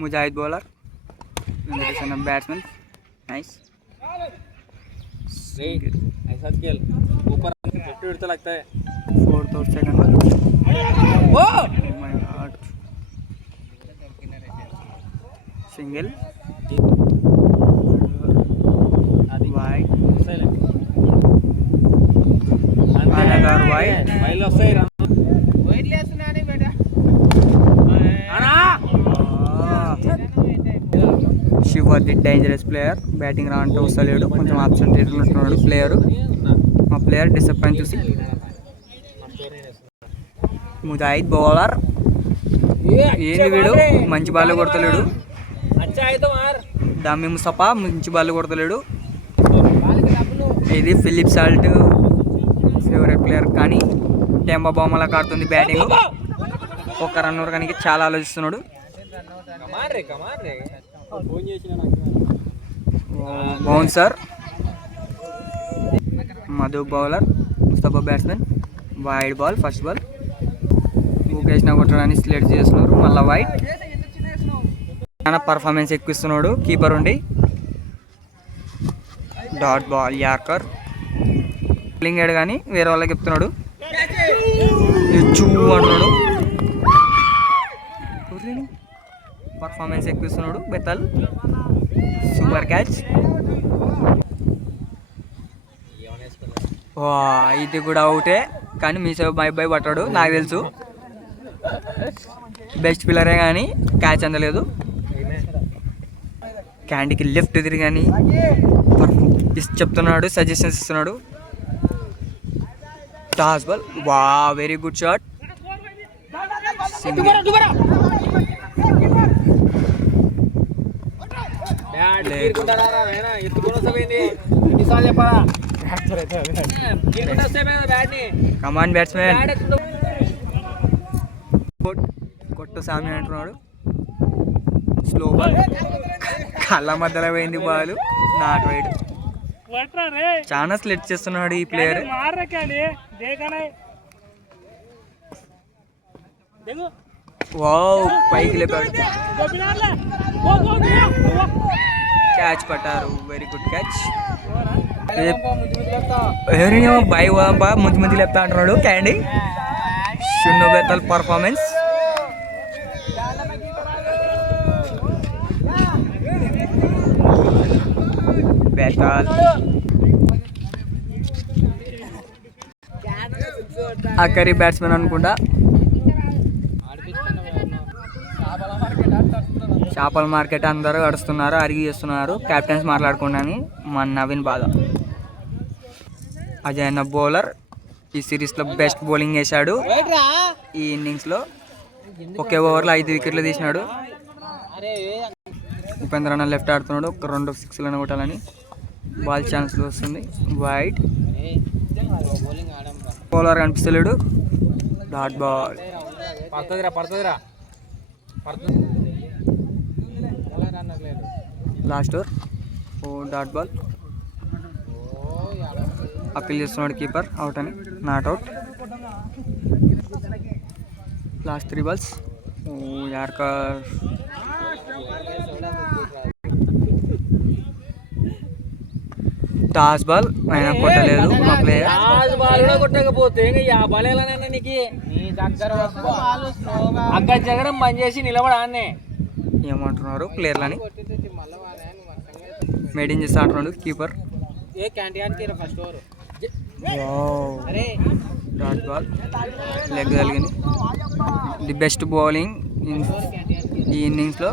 मुजाहिद bowler, batsman, nice. ऐसा खेल ऊपर लेफ्ट लगता है। फोर्थ और second ball. Oh my God, single, wide, another wide, while వస్తాయి రా వైడ్ లేస్తున్నానే బేటా అనా శివాది డేంజరస్ ప్లేయర్, బ్యాటింగ్ రా అంటే వస్తలేడు, కొంచెం ఆబ్సెంట్ ఉంటున్నాడు ప్లేయర్. మా ప్లేయర్ డిసప్పాయింట్ చూసి ముజాహిద్ బౌలర్, ఏంది వీడు మంచి బాల్ కొడతలేడు. అచ్చా అయితే మార్ దామి ముసఫా మంచి బాల్ కొడతలేడు. ఇది ఫిలిప్ సాల్ట్ ఫేవరెట్ ప్లేయర్, కానీ టెంబా బొమ్మలా కాడుతుంది బ్యాటింగ్. ఒక్క రన్ కానీ చాలా ఆలోచిస్తున్నాడు. కమాన్ రే ఫోన్ చేసిన bouncer, Madhu bowler, Mustafa batsmen. Wide ball, first ball ఊకేసిన కొట్టడాన్ని స్లెట్ చేస్తున్నారు. మళ్ళీ వైడ్. చాలా పర్ఫార్మెన్స్ ఎక్కువ ఇస్తున్నాడు కీపర్ ఉండి. Dot ball, yorker. బౌలింగ్ ఏడు కానీ వేరే వాళ్ళకి చెప్తున్నాడు. చూ అంటున్నాడు. పర్ఫార్మెన్స్ ఎక్కువ ఇస్తున్నాడు బెతల్. Super catch. ఇది కూడా అవుటే, కానీ మీ సేవ బై బై పట్టాడు. నాకు తెలుసు బెస్ట్ పిల్లరే కానీ క్యాచ్ అందలేదు. క్యాండీకి లెఫ్ట్ తిరిగి చెప్తున్నాడు, సజెషన్స్ ఇస్తున్నాడు. టాస్ బాల్, వా వెరీ గుడ్ షాట్. కమాన్ బ్యాట్స్మెన్. కొట్టు సామి అంటున్నాడు. స్లో బాల్, కళ్ళ మధ్యలో పోయింది బాల్. Not wide. చాలా స్లెట్ చేస్తున్నాడు ఈ ప్లేయర్. వావ్, పైకి లేపాడు. క్యాచ్ పట్టారు. Very good catch. బై ముందు ముందు లేపుతా అంటున్నాడు క్యాండీ. షున్ను బెతల్ పర్ఫార్మెన్స్. బెతల్ ఆఖరి బ్యాట్స్మెన్ అనుకుంటా. చేపల మార్కెట్ అందరూ గడుస్తున్నారు, అరిగి చేస్తున్నారు. కెప్టెన్స్ మాట్లాడుకున్నాని మన నవీన్ బాధ. అజయ్ అన్న బౌలర్ ఈ సిరీస్లో బెస్ట్ బౌలింగ్ వేశాడు. ఈ ఇన్నింగ్స్లో ఒకే ఓవర్లో 5 వికెట్లు తీసినాడు. ఉపేంద్ర అన్న లెఫ్ట్ ఆడుతున్నాడు. ఒక 2 సిక్స్లను కొట్టాలని. బాల్ ఛాన్స్ వస్తుంది. వైడ్. బౌలర్ కనిపిస్తలేడు. Dot ball. Last over. Dot ball. Appeal చేస్తున్నాడు కీపర్, అవుట్ అని. Not out. Last 3 balls. Yorker. Toss ball అయినా కొట్టలేదు మా ప్లేయర్. కొట్టకపోతే అక్కడ జగడం బంద్ చేసి నిలబడాన్నే ఏమంటున్నారు ప్లేయర్లని. మెయింటైన్ చేస్తా అంటున్నాడు కీపర్. డాట్ బాల్, లెగ్ తగిలింది. ది బెస్ట్ బౌలింగ్ ఈ ఇన్నింగ్స్లో.